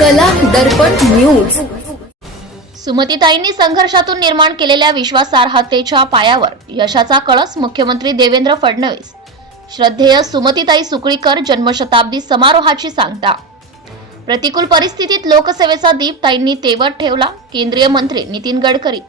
कला दर्पण न्यूज. सुमतीताईंनी संघर्षातून निर्माण केलेल्या विश्वासार्हतेच्या पायावर यशाचा कळस मुख्यमंत्री देवेंद्र फडणवीस. श्रद्धेय सुमतीताई सुकळीकर जन्मशताब्दी समारोहाची सांगता. प्रतिकूल परिस्थितीत लोकसेवेचा दीप ताईंनी तेवत ठेवला केंद्रीय मंत्री नितीन गडकरी.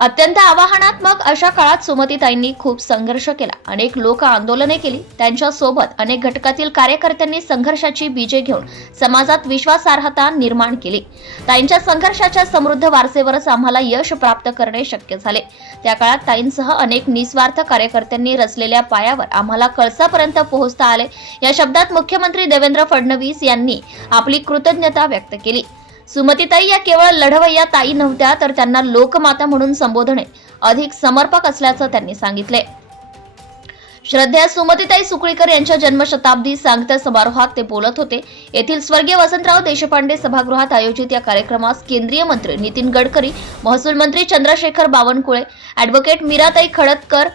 अत्यंत आव्हानात्मक अशा काळात सुमतीताईंनी खूप संघर्ष केला. अनेक लोक आंदोलने केली. त्यांच्यासोबत अनेक घटकातील कार्यकर्त्यांनी संघर्षाची बीजे घेऊन समाजात विश्वासार्हता निर्माण केली. ताईंच्या संघर्षाच्या समृद्ध वारसेवरच आम्हाला यश प्राप्त करणे शक्य झाले. त्या काळात ताईंसह अनेक निस्वार्थ कार्यकर्त्यांनी रचलेल्या पायावर आम्हाला कळसापर्यंत पोहोचता आले. या शब्दात मुख्यमंत्री देवेंद्र फडणवीस यांनी आपली कृतज्ञता व्यक्त केली. सुमतीताई या केवळ लढवय्या ताई नव्हत्या तर त्यांना लोकमाता म्हणून संबोधणे अधिक समर्पक असल्याचं त्यांनी सांगितले. श्रद्धेय सुमतीताई सुकळीकर यांच्या जन्मशताब्दी सांगत्या समारोहात ते बोलत होते. येथील स्वर्गीय वसंतराव देशपांडे सभागृहात आयोजित या कार्यक्रमास केंद्रीय मंत्री नितीन गडकरी महसूल मंत्री चंद्रशेखर बावनकुळे अॅडव्होकेट मीराताई खडतकर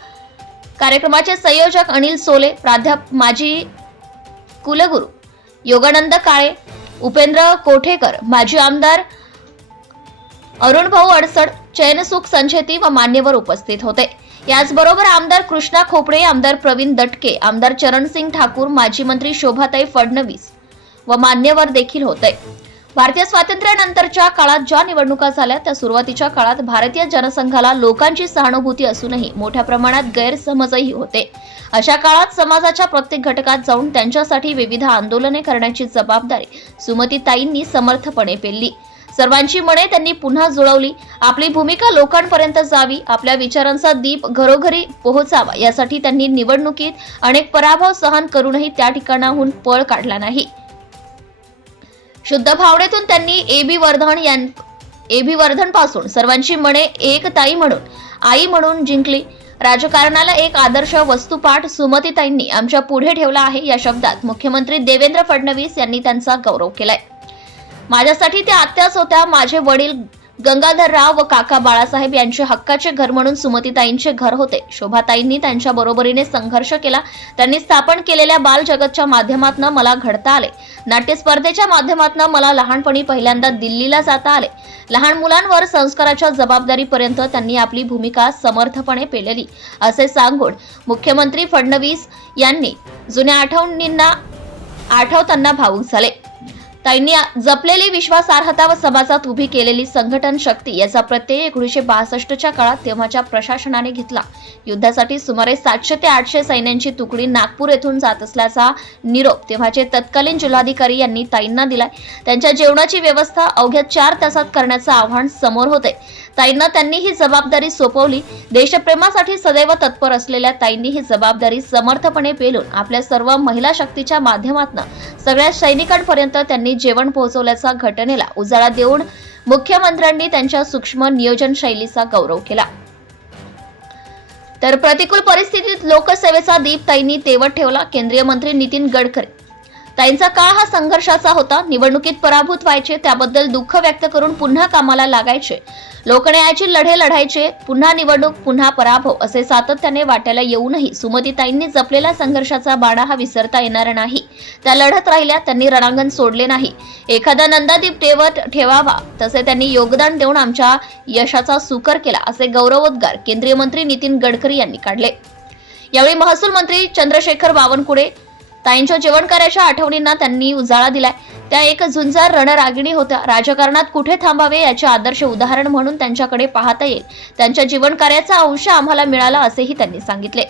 कार्यक्रमाचे संयोजक अनिल सोले प्राध्याप माजी कुलगुरू योगानंद काळे उपेंद्र कोठेकर माजी आमदार अरुणभाऊ अडसड चैनसुख संचेती व मान्यवर उपस्थित होते. याचबरोबर आमदार कृष्णा खोपडे आमदार प्रवीण दटके आमदार चरणसिंग ठाकूर माजी मंत्री शोभाताई फडणवीस व मान्यवर देखील होते. भारतीय स्वातंत्र्यानंतरच्या काळात ज्या निवडणुका झाल्या त्या सुरुवातीच्या काळात भारतीय जनसंघाला लोकांची सहानुभूती असूनही मोठ्या प्रमाणात गैरसमजही होते. अशा काळात समाजाच्या प्रत्येक घटकात जाऊन त्यांच्यासाठी विविध आंदोलने करण्याची जबाबदारी सुमतीताईंनी समर्थपणे पेलली. सर्वांची मने त्यांनी पुन्हा जुळवली. आपली भूमिका लोकांपर्यंत जावी आपल्या विचारांचा दीप घरोघरी पोहोचावा यासाठी त्यांनी निवडणुकीत अनेक पराभव सहन करूनही त्या ठिकाणाहून पळ काढला नाही. शुद्ध भावनेतून त्यांनी ए बी वर्धन यां एबी वर्धनपासून सर्वांची मने एक ताई म्हणून आई म्हणून जिंकली. राजकारणाला एक आदर्श वस्तुपाठ सुमतीताईंनी आमच्या पुढे ठेवला आहे या शब्दात मुख्यमंत्री देवेंद्र फडणवीस यांनी त्यांचा गौरव केलाय. माझ्यासाठी त्या आत्याच होत्या माझे वडील गंगाधरराव व काका बाळासाहेब यांचे हक्काचे घर म्हणून सुमतीताईंचे घर होते. शोभाताईंनी त्यांच्या बरोबरीने संघर्ष केला. त्यांनी स्थापन केलेल्या बाल जगतच्या माध्यमातून मला घडता आले. नाट्य स्पर्धेच्या माध्यमातून मला लहानपणी पहिल्यांदा दिल्लीला जाता आले. लहान मुलांवर संस्काराच्या जबाबदारीपर्यंत त्यांनी आपली भूमिका समर्थपणे पेलली असे सांगून मुख्यमंत्री फडणवीस यांनी जुन्या आठवणींना आठवताना भावूक झाले. ताईंनी जपलेली विश्वासार्हता व समाजात उभी केलेली संघटन शक्ती याचा प्रत्यय एकोणीसशे बासष्टच्या काळात तेव्हाच्या प्रशासनाने घेतला. युद्धासाठी सुमारे सातशे ते आठशे सैन्यांची तुकडी नागपूर येथून जात असल्याचा निरोप तेव्हाचे तत्कालीन जिल्हाधिकारी यांनी ताईंना दिलाय. त्यांच्या जेवणाची व्यवस्था अवघ्या चार तासात करण्याचं आव्हान समोर होते ताईंना त्यांनी ही जबाबदारी सोपवली. देशप्रेमासाठी सदैव तत्पर असलेल्या ताईंनी ही जबाबदारी समर्थपणे पेलून आपल्या सर्व महिला शक्तीच्या माध्यमातून सगळ्या सैनिकांपर्यंत त्यांनी जेवण पोहोचवल्याचा घटनेला उजाळा देऊन मुख्यमंत्र्यांनी त्यांच्या सूक्ष्म नियोजन शैलीचा गौरव केला. तर प्रतिकूल परिस्थितीत लोकसेवेचा दीप ताईंनी तेवत ठेवला. केंद्रीय मंत्री नितीन गडकरी त्यांचा काळ हा संघर्षाचा होता. निवडणुकीत पराभूत व्हायचे त्याबद्दल दुःख व्यक्त करून पुन्हा कामाला लागायचे. लोकन्यायाची लढे लढायचे पुन्हा निवडणूक पुन्हा पराभव असे सातत्याने वाट्याला येऊनही सुमतीताईंनी जपलेला संघर्षाचा बाणा हा विसरता येणार नाही. त्या लढत राहिल्या त्यांनी रणांगण सोडले नाही. एखादा नंदादीप टेवत ठेवावा तसे त्यांनी योगदान देऊन आमच्या यशाचा सुकर केला असे गौरवोद्गार केंद्रीय मंत्री नितीन गडकरी यांनी काढले. यावेळी महसूल मंत्री चंद्रशेखर बावनकुळे ताईंच्या जेवणकार्याच्या आठवणींना त्यांनी उजाळा दिलाय. त्या एक झुंजार रणरागिणी होत्या. राजकारणात कुठे थांबावे याचे आदर्श उदाहरण म्हणून त्यांच्याकडे पाहता येईल. त्यांच्या जीवनकार्याचा अंश आम्हाला मिळाला असेही त्यांनी सांगितले.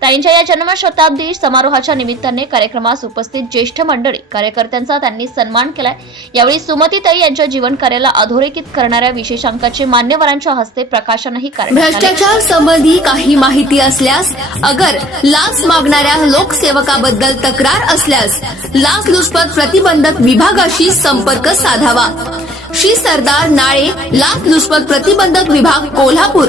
त्यांच्या या जन्मशताब्दी समारोहाच्या निमित्ताने कार्यक्रमास उपस्थित ज्येष्ठ मंडळी कार्यकर्त्यांचा त्यांनी सन्मान केलाय. यावेळी सुमतीताई यांच्या जीवनकार्याला अधोरेखित करणाऱ्या विशेषांकाचे मान्यवरांच्या हस्ते प्रकाशनही करण्यात भ्रष्टाचार संबंधी काही माहिती असल्यास अगर लाच मागणाऱ्या लोकसेवकाबद्दल तक्रार असल्यास लाच लुचपत प्रतिबंधक विभागाशी संपर्क साधावा. श्री सरदार नाळे लाच लुचपत प्रतिबंधक विभाग कोल्हापूर.